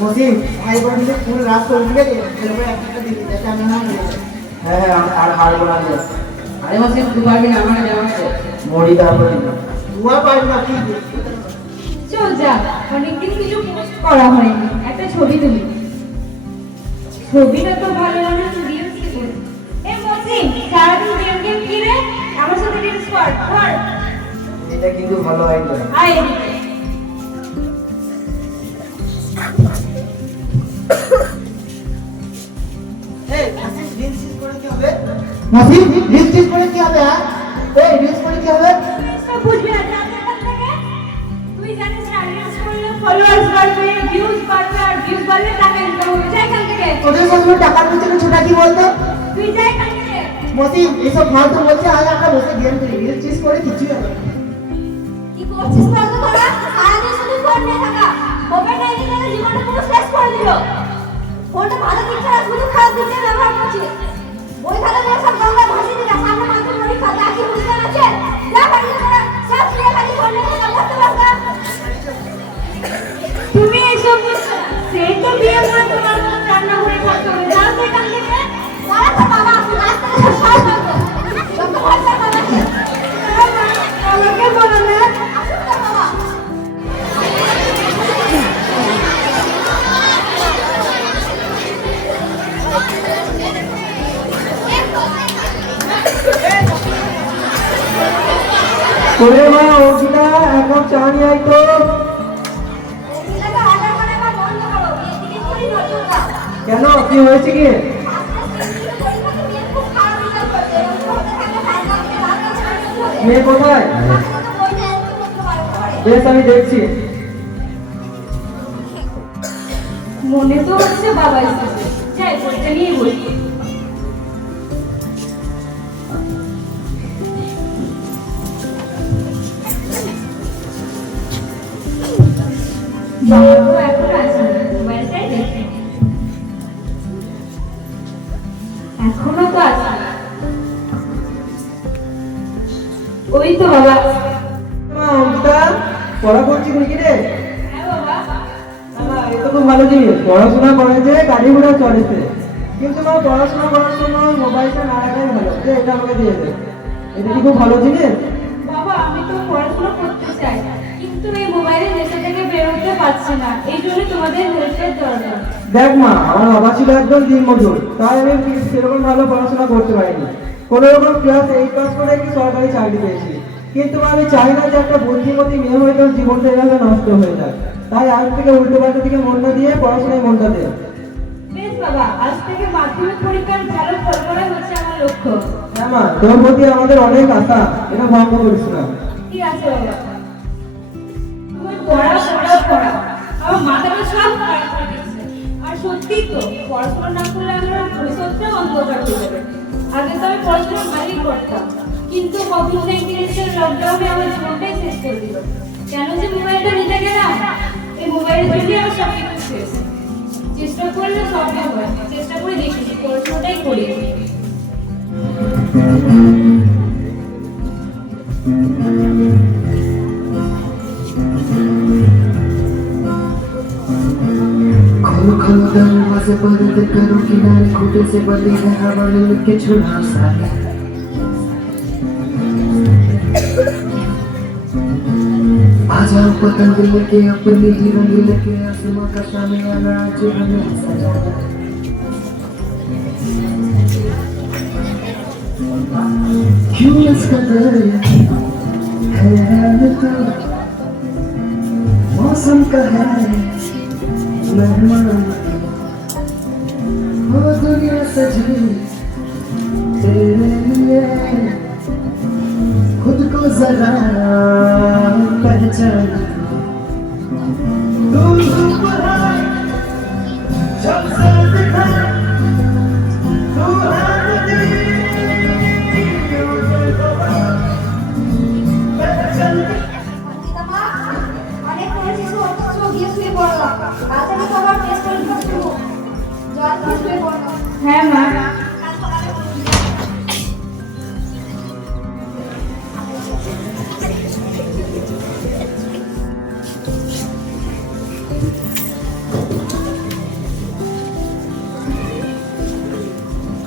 মসিম ভাই বোন মিলে পুরো রাত করে দিলে ছেলে একটা দিবি যাতে আমি না হ্যাঁ হ্যাঁ আর- হারবো না। আরে মাসিম তুই পারবি না আমার যাওয়া আছে মরি তারপরে দুয়া পারবি না কি চল যা অনেকদিন কিছু পোস্ট করা হয়নি। একটা ছবি তুলি। ছবিটা তো ভালো লাগে রিলস কি করি। এ মসিম সারাদিন গেম গেম কি রে? আমার সাথে রিলস কর কর এটা কিন্তু ভালো আইডিয়া আয় মসিম রিলস টিলস করে কি হবে হ্যাঁ? এই রিলস করে কি হবে? বুঝবি না তুই জানিস না রিলস করলে ফলোয়ার্স বাড়বে ভিউজ বাড়বে আর ভিউজ বাড়লে টাকা ইনকাম হবে। যা এখান থেকে তোদের সঙ্গে টাকার পিছনে ছোটা কি বলতো? তুই যা এখান থেকে মসিম এসব ফালতু বলছে আজ আমরা বসে গেম খেলি রিলস টিলস করে কিছুই হবে কি করছিস বলতো তোরা? সারাদিন শুধু ফোন নিয়ে থাকা। মোবাইল নাই দিলে জীবনটা পুরো শেষ করে দিল। ফোনটা ভালো দিক ছাড়া শুধু খারাপ দিক ব্যবহার করছিস। ওরে মা অঙ্কিতা এক কাপ চা নিয়ে আয় তো কেন? কি হয়েছে কি? মেয়ে কোথায়? বেশ আমি দেখছি। মনে তো হচ্ছে বাবা এসেছে। যাই বইটা নিয়ে বলি তো বাবা। মা পড়া করছি নাকি রে? ভালো জিনিস। পড়াশোনা করে যে গাড়ি ঘোড়া চলেছে। কিন্তু মা পড়াশোনা করার সময় মোবাইলটা না রাখাই ভালো। যে এটা আমাকে দিয়ে দে। এটা কি খুব ভালো জিনিস? বাবা আমি তো পড়াশোনা করতে চাই কিন্তু এই মোবাইলের নেশা থেকে বেরোতে পারছি না। এই জন্য তোমাদের হেল্পের দরকার। দেখ মা আমার বাবা ছিল একদম দিন মজুর তাই আমি সেরকম ভালো পড়াশোনা করতে পারিনি। কোনো রকম ক্লাস এইট পাস করে একটি সরকারি চাকরি পেয়েছি। কিন্তু আমি চাই না যে একটা বুদ্ধিমতী মেয়ে হয়ে তোর জীবনটা এভাবে নষ্ট হয়ে যায় তাই আজ থেকে উল্টো পাল্টা দিকে মনটা দিয়ে পড়াশোনায় মনটা দে বেশ বাবা আজ থেকে মাধ্যমিক পরীক্ষার ভালো ফল করা হচ্ছে আমার লক্ষ্য। হ্যাঁ মা তোর প্রতি আমাদের অনেক আশা এটা ভঙ্গ করিস না। ঠিক আছে বাবা? তুমি পড়া পড়া পড়া। আমার মাথাটা সব খারাপ হয়ে গেছে। আর সত্যি তো পড়াশোনা না করলে আমার ভবিষ্যৎটা অন্ধকার হয়ে যাবে। আগে তো আমি পড়াশোনা ভালোই করতাম। কিন্তু কোভিড নাইন্টিনের লকডাউনে আমার জীবনটাই শেষ করে দিল কেন যে মোবাইলটা নিতে গেলাম এই মোবাইলের জন্যই আমার সব কিছু শেষ চেষ্টা করলে সবই হয় চেষ্টা করে দেখি পড়াশোনাটাই করি खोलो खोलो दरवाजे बंद करो किनारे खूटे से बंदी है हवा मिल के छुड़ा सारे आ जाओ पतंग लेके अपनी ही रंग लेके आसमां का शामियाना आज हमें। क्यों इस कदर हैरान तो मौसम का है मेहमान हो दुनिया सजी तेरे लिए। खुद को जरा Yeter ona.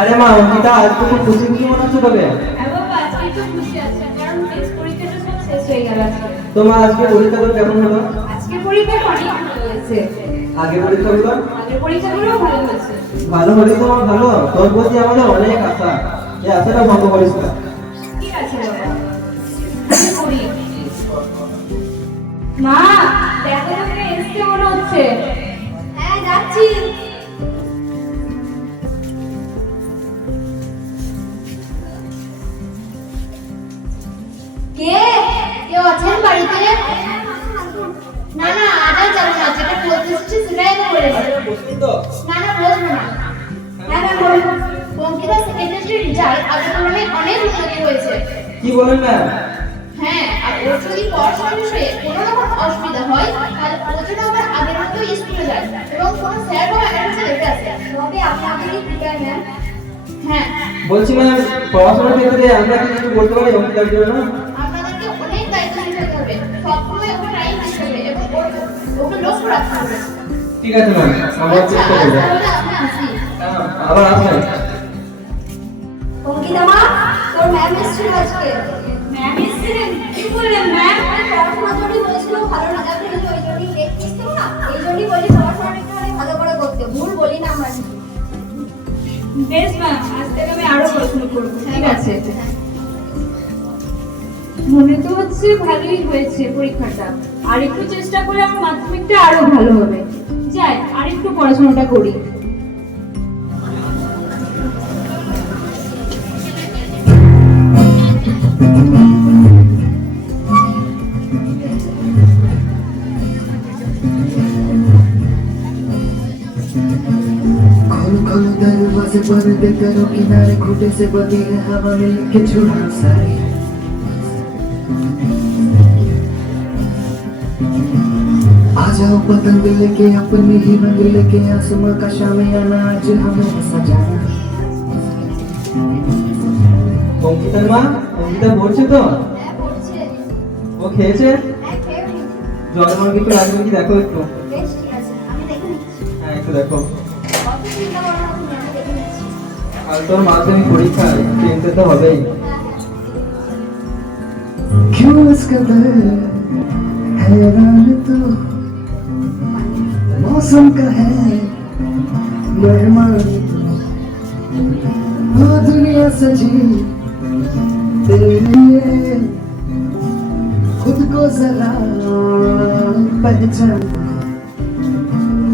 আরে মা অঙ্কিতা আজকে খুব খুশি খুশি মনে হচ্ছে তবে হ্যাঁ বাবা আজকে একটু খুশি আছে। কারণ টেস্ট পরীক্ষাটা সব শেষ হয়ে গেল তোমার আজকে পরীক্ষাগুলো কেমন হলো? আজকে পরীক্ষা অনেক ভালো হয়েছে। আগে পরীক্ষাগুলো? আগের পরীক্ষাগুলো ভালো হয়েছে। ভালো হলে তো আমার ভালো তোর প্রতি আমাদের অনেক আশা। এই আশাটা ভঙ্গ করিস না। ঠিক আছে বাবা। মা দেখো তোকে এসছে মনে হচ্ছে। হ্যাঁ যাচ্ছি। কি বলেন ম্যাম? হ্যাঁ আর ওর যদি পড়াশোনার বিষয়ে কোনো রকম অসুবিধা হয় তাহলে ও যেন আবার আগের মতো স্কুলে যায়। এবং কোনো স্যার বা ম্যাডামকে দেখে আসে। তবে আপনাদেরই টিচার ম্যাম। হ্যাঁ। বলছি ম্যাম পড়াশোনার ক্ষেত্রে আমরা কি কিছু করতে পারি অঙ্কিতার জন্য? আপনাদেরকে অনেক দায়িত্ব নিতে হবে। সবসময় ওকে টাইম দিতে হবে এবং ওকে লক্ষ্য রাখতে হবে। ঠিক আছে ম্যাম আমরা আচ্ছা চেষ্টা করব। হ্যাঁ, আবার আসবেন। অঙ্কিতা মা তোর ম্যাম এসেছিল আজকে? ম্যাম এসেছিলেন? কি বললেন ম্যাম বলেছিল ভালো হয়েছে ওই জন্যই দেখছিস তো না? এই জন্যই বলি পড়াশোনাটা একটু অনেক ভালো করে করতে ভুল বলি না আমরা। বেশ ম্যাম আজ থেকে আমি আরও পড়াশোনা করব ঠিক আছে। মনে তো হচ্ছে ভালোই হয়েছে পরীক্ষাটা। আর একটু চেষ্টা করে আমার মাধ্যমিকটা আরও ভালো হবে। যাই আর একটু পড়াশোনাটা করি। खोलो खोलो दरवाजे बंद करो किनारे खूटे से बदी है हवा में लिखे छुड़ा सारी आ जाओ पतंग लेके अपने ही रंग लेके आसमां का शाम आना आज हमें सजाना অঙ্কিতার মা অঙ্কিতা পড়ছে তো হ্যাঁ পড়ছে ও খেয়েছে হ্যাঁ খেয়ে নিচ্ছি। জল আমার কিছু লাগবে কি দেখো একটু বেশ ঠিক আছে আমি দেখে নিচ্ছি হ্যাঁ একটু দেখো অত চিন্তা করো না তুমি আমি দেখে নিচ্ছি আর তোর মাধ্যমিক পরীক্ষা চিনতে তো হবেই হ্যাঁ হ্যাঁ क्यों इस कदर हैरान तू मौसम का है मेहमान वो दुनिया सजी तेरे लिए खुद को जरा पहचान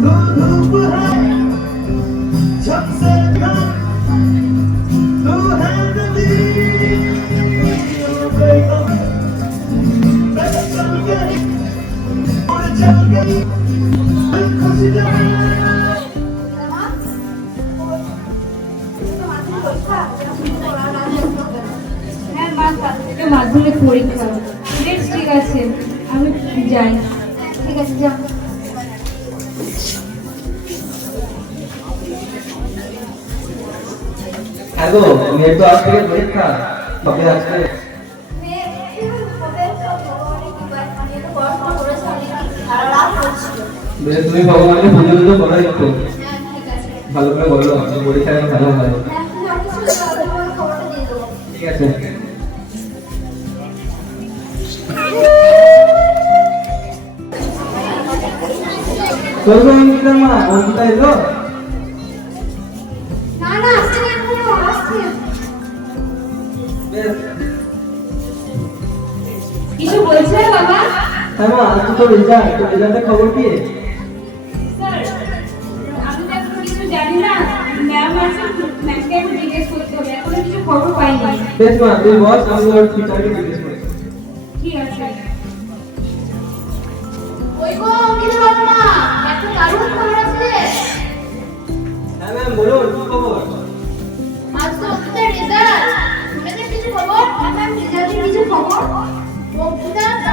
तू धूप है जब से গো মেয়ের তো আজ পরীক্ষা তবে আজকে তুমি ভগবানকে পুজো টুজো করো একটু। ভালো করে বলো পরীক্ষা ভালো হয়? ঠিক আছে। তো এলো? বেশ কিছু বলছে বাবা? হ্যাঁ মা আজকে তো রেজাল্ট তো রেজাল্টের খবর কি? স্যার আমি তো এখন কিছু জানি না। ম্যাম আছে ম্যামকে একটু জিজ্ঞেস করতে হবে। এখনও কিছু খবর পাইনি। বেশ মা তুই বস আমি ওর টিচারকে জিজ্ঞেস করি। ঠিক আছে। হ্যাঁ ম্যাম বলুন কি খবর।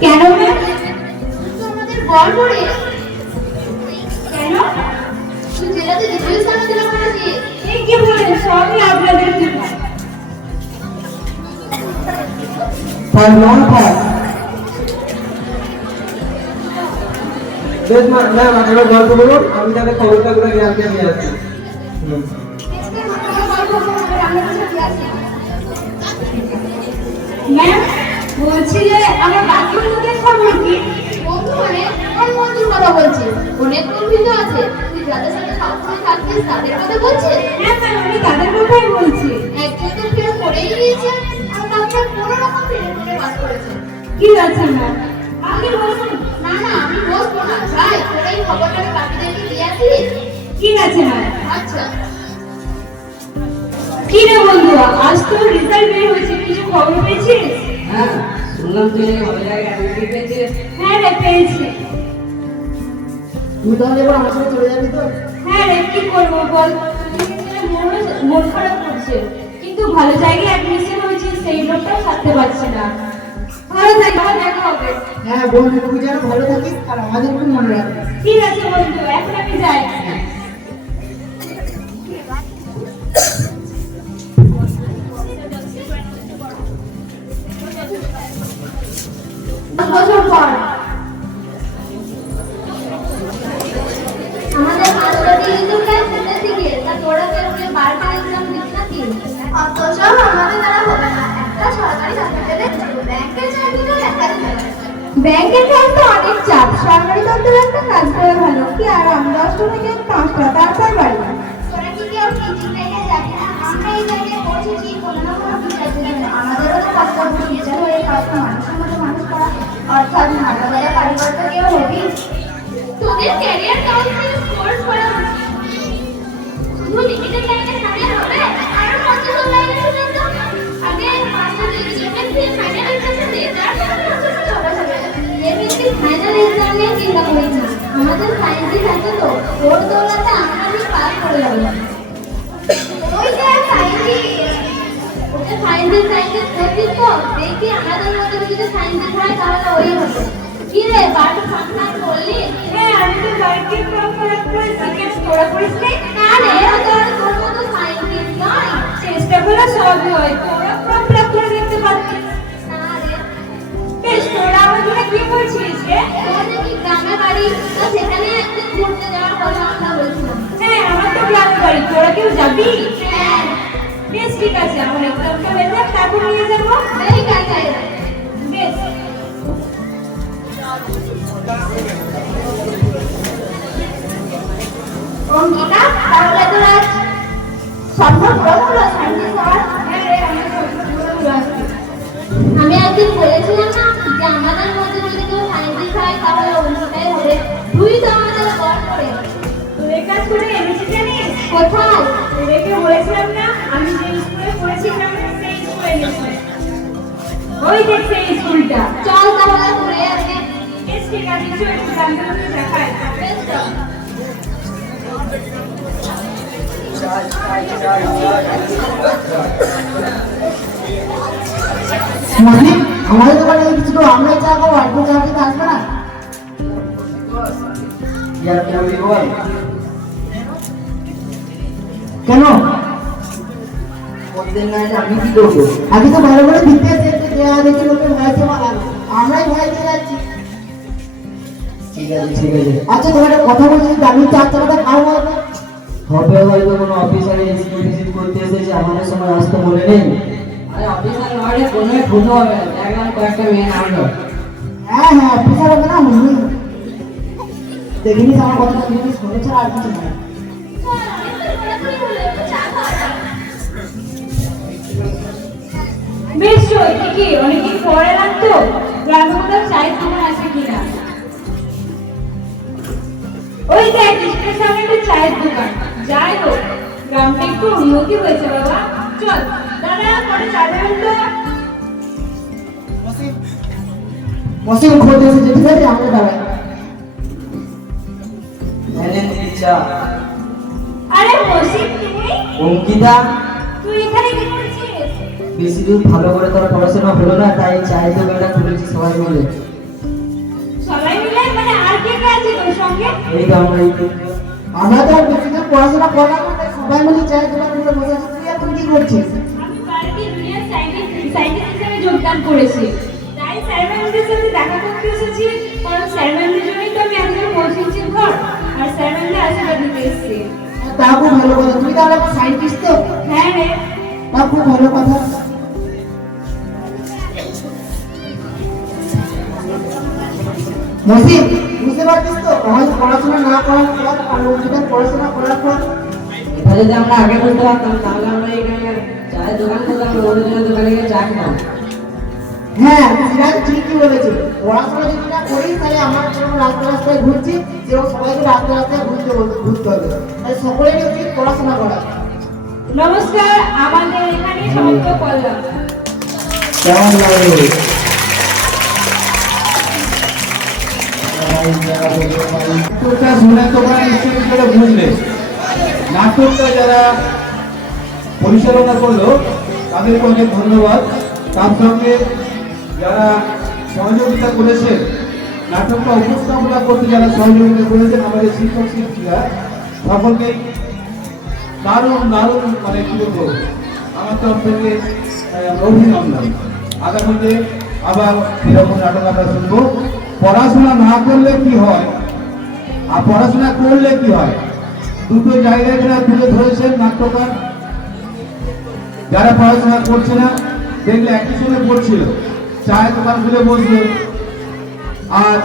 কেন? তোমাদের বল পড়ে আমি তাহলে খবরটা করে আসছি। ম্যাম বলছি যে আমার বাকি বন্ধুদের খবর কি? বন্ধু মানে কোন বন্ধুর কথা বলছিস অনেক বন্ধু আছে। তুই যাদের সাথে সবসময় থাকছিস তাদের কথা বলছিস? হ্যাঁ ম্যাম আমি তাদের কথাই বলছি। একজন তো ফের করেই দিয়েছে। আর তারপর কোনো রকম ফেরে করে বাস করেছে। কি আছে ম্যাম? বাকি বলুন। না না আমি বসবো না। যাই তোর এই খবরটা আমি বাকিদেরকে দিয়ে আসিস। ঠিক আছে ম্যাম? আচ্ছা। কি রে বন্ধু আজ তো রেজাল্ট বের হয়েছে। খবর পেয়েছিস? হ্যাঁ শুনলাম তুই ভালো জায়গায় অ্যাডমিট পেয়েছিস হ্যাঁ রে পেয়েছি। তুই তাহলে এবার আমার সাথে চলে যাবি তো? হ্যাঁ রে কি করব বল? মন- খারাপ করছে। কিন্তু ভালো জায়গায় অ্যাডমিশন হয়েছে সেই লোকটাও থাকতে পারছি না। ভালো থাকি দেখা হবে। হ্যাঁ বন্ধু তুই যেন ভালো থাকিস আর আমাদের খুব মনে রাখবি ঠিক আছে বন্ধু এখন আমি যাই। বছর আমাদের ব্যাংকের কাজ তো অনেক চাপ। সরকারি দপ্তরে একটা কাজ করে ভালো। কি আর আমি দশটা থেকে পাঁচটা? তারপর বাড়ি। আমাদেরও তো কর্তব্য হয়ে কাউকে করা অর্থাৎ মানবতা পরিবর্তন কেউ হবি তোদের ক্যারিয়ার কাউন্সিলিং কোর্স করা শুধু লিমিটেড লাইনে থাকলে হবে? আরও পঞ্চাশ লাইনে শুনে আগে মাস্টার এমএসসি ফাইনাল এক্সাম দিয়ে তারপর পঞ্চাশ চলা যাবে এমএসসি ফাইনাল এক্সাম নিয়ে চিন্তা করিস না। আমাদের সায়েন্সই থাকে তো ওর দৌলাতে আমরা পাস করে যাব। ওই যে সায়েন্সই ওকে সায়েন্সের সায়েন্সের করছিস তো দেখি আমাদের কি রে বাড়ি। ফাংশন হ্যাঁ আমি সবই হয় তোরা ফর্ম রে বেশ তো সেখানে ঘুরতে যাওয়ার কথা আমরা হ্যাঁ আমার তোরা কেউ যাবি? হ্যাঁ বেশ, ঠিক আছে, আমার এক্সামটা হয়ে যাক নিয়ে যাব। ঠিক আছে। বেশ অঙ্কিতা তোর আজ হলো আমি একদিন বলেছিলাম না যে আমাদের মধ্যে যদি কেউ সায়েন্টিস্ট হয় তাহলে অন্যটাই হবে। তুই তো আমাদের গড় করে। কোথায়? তোদেরকে বলেছিলাম না আমি যে স্কুলে পড়েছিলাম সেই স্কুলে এনেছি ওই দেখ সেই স্কুলটা। চল তাহলে ঘুরে আসি। বেশ ঠিক আছে চল একটু জানতে হবে বেশ চল। মালিক আমাদের দোকানে কিছু তো আমরাই চা খাব কেউ চা খেতে আসবে না? কেন? আমি কি করব? আগে তো ভালো করে দিতে এসে দেখি লোকের ভয় আমরাই যাচ্ছি। ঠিক আছে ঠিক আছে। আচ্ছা তোমার একটা কথা বলছি আমি চার চাকাটা খাওয়া হবে হয়তো কোনো অফিসারে স্কুল ভিজিট করতে এসেছে আমাদের সময় আসতে মনে নেই। আরে অফিসার নয় কোনো ঠুটো হবে না। দেখলাম কয়েকটা মেয়ে নামলো। হ্যাঁ হ্যাঁ অফিসার হবে না দেখিনি আমার কথাটা তুমি শুনেছো আর কিছু না। চা বেশ চল কি? অনেকদিন পরে এলাম গ্রামে কোথাও চায়ের দোকান আছে কিনা? ওই দেখ স্কুলের সামনে একটা চায়ের দোকান। যাই হোক গ্রামটা একটু উন্নতি হয়েছে বাবা। চল দাদা কটা চা দেবেন তো? মসিম খোঁজ এসেছে ঠিক আছে? আমরা দাঁড়াই। এনে অঙ্কিতা? তুই এখানে কি করছিস? বেশি দূর ভালো করে তোর পড়াশোনা হলো না তাই চায়ের দোকানটা খুলেছি সবাই মিলে। সবাই মিলে? মানে আর কে কে আছে তোর সঙ্গে? এই তো আমরা এই আমরা তো বেশি দূর পড়াশোনা করলাম সবাই মিলে চায়ের দোকান খুলে বসে আছি। তুই এখন কি করছিস? আমি পার্কে জুনিয়র সাইন্টিস্ট সাইন্টিস্ট হিসেবে যোগদান করেছি। তাই স্যার ম্যামদের সাথে দেখা করতে এসেছি। কারণ স্যার ম্যামদের জন্যই তো আমি আজকে পৌঁছেছি ঘর। আর স্যার ম্যামদের আশীর্বাদ দিতে এসেছি। তা খুব ভালো কথা। তুই তাহলে সাইন্টিস্ট তো? হ্যাঁ রে। তা খুব ভালো কথা। মসিদ বুঝতে পারছিস তো? আমাদের পড়াশোনা না করার পর আর পড়াশোনা করার পর? এটা যদি আমরা আগে বুঝতে পারতাম তাহলে আমরা এখানে চায়ের দোকান করতাম রোজের দোকানে গিয়ে চা খেতাম। হ্যাঁ সিরাজ ঠিকই বলেছে। পড়াশোনা যদি না করি তাহলে আমার যেরকম রাস্তা রাস্তায় ঘুরছি সেরকম সবাইকে রাস্তা রাস্তায় ঘুরতে ঘুরতে হবে। তাই সকলেরই উচিত পড়াশোনা করা। নমস্কার আমাদের এখানে সমাপ্ত করলাম। কেমন লাগল? নাটকটা শুনে তোমরা নিশ্চয়ই করে বুঝলে। নাটকটা যারা পরিচালনা করল তাদেরকে অনেক ধন্যবাদ। তার সঙ্গে যারা সহযোগিতা করেছেন, নাটকটা উপস্থাপনা করতে যারা সহযোগিতা করেছেন আমাদের শিক্ষক শিক্ষিকা সকলকেই দারুণ দারুণ মানে কি বলব? আমার তরফ থেকে অভিনন্দন। আগামীতে আবার এরকম নাটক আমরা শুনব। পড়াশোনা না করলে কি হয়? আর পড়াশোনা করলে কি হয়? দুটো জায়গায় যারা তুলে ধরেছেন নাট্যকার, যারা পড়াশোনা করছে না, দেখলে একই সঙ্গে পড়ছিল। চায়ের দোকান খুলে বসল। আর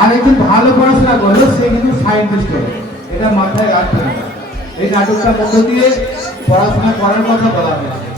আর একজন ভালো পড়াশোনা করল, সে কিন্তু সায়েন্টিস্ট হবে এটা মাথায় রাখতে হবে। এই নাটকটার মধ্য দিয়ে পড়াশোনা করার কথা বলা হয়েছে।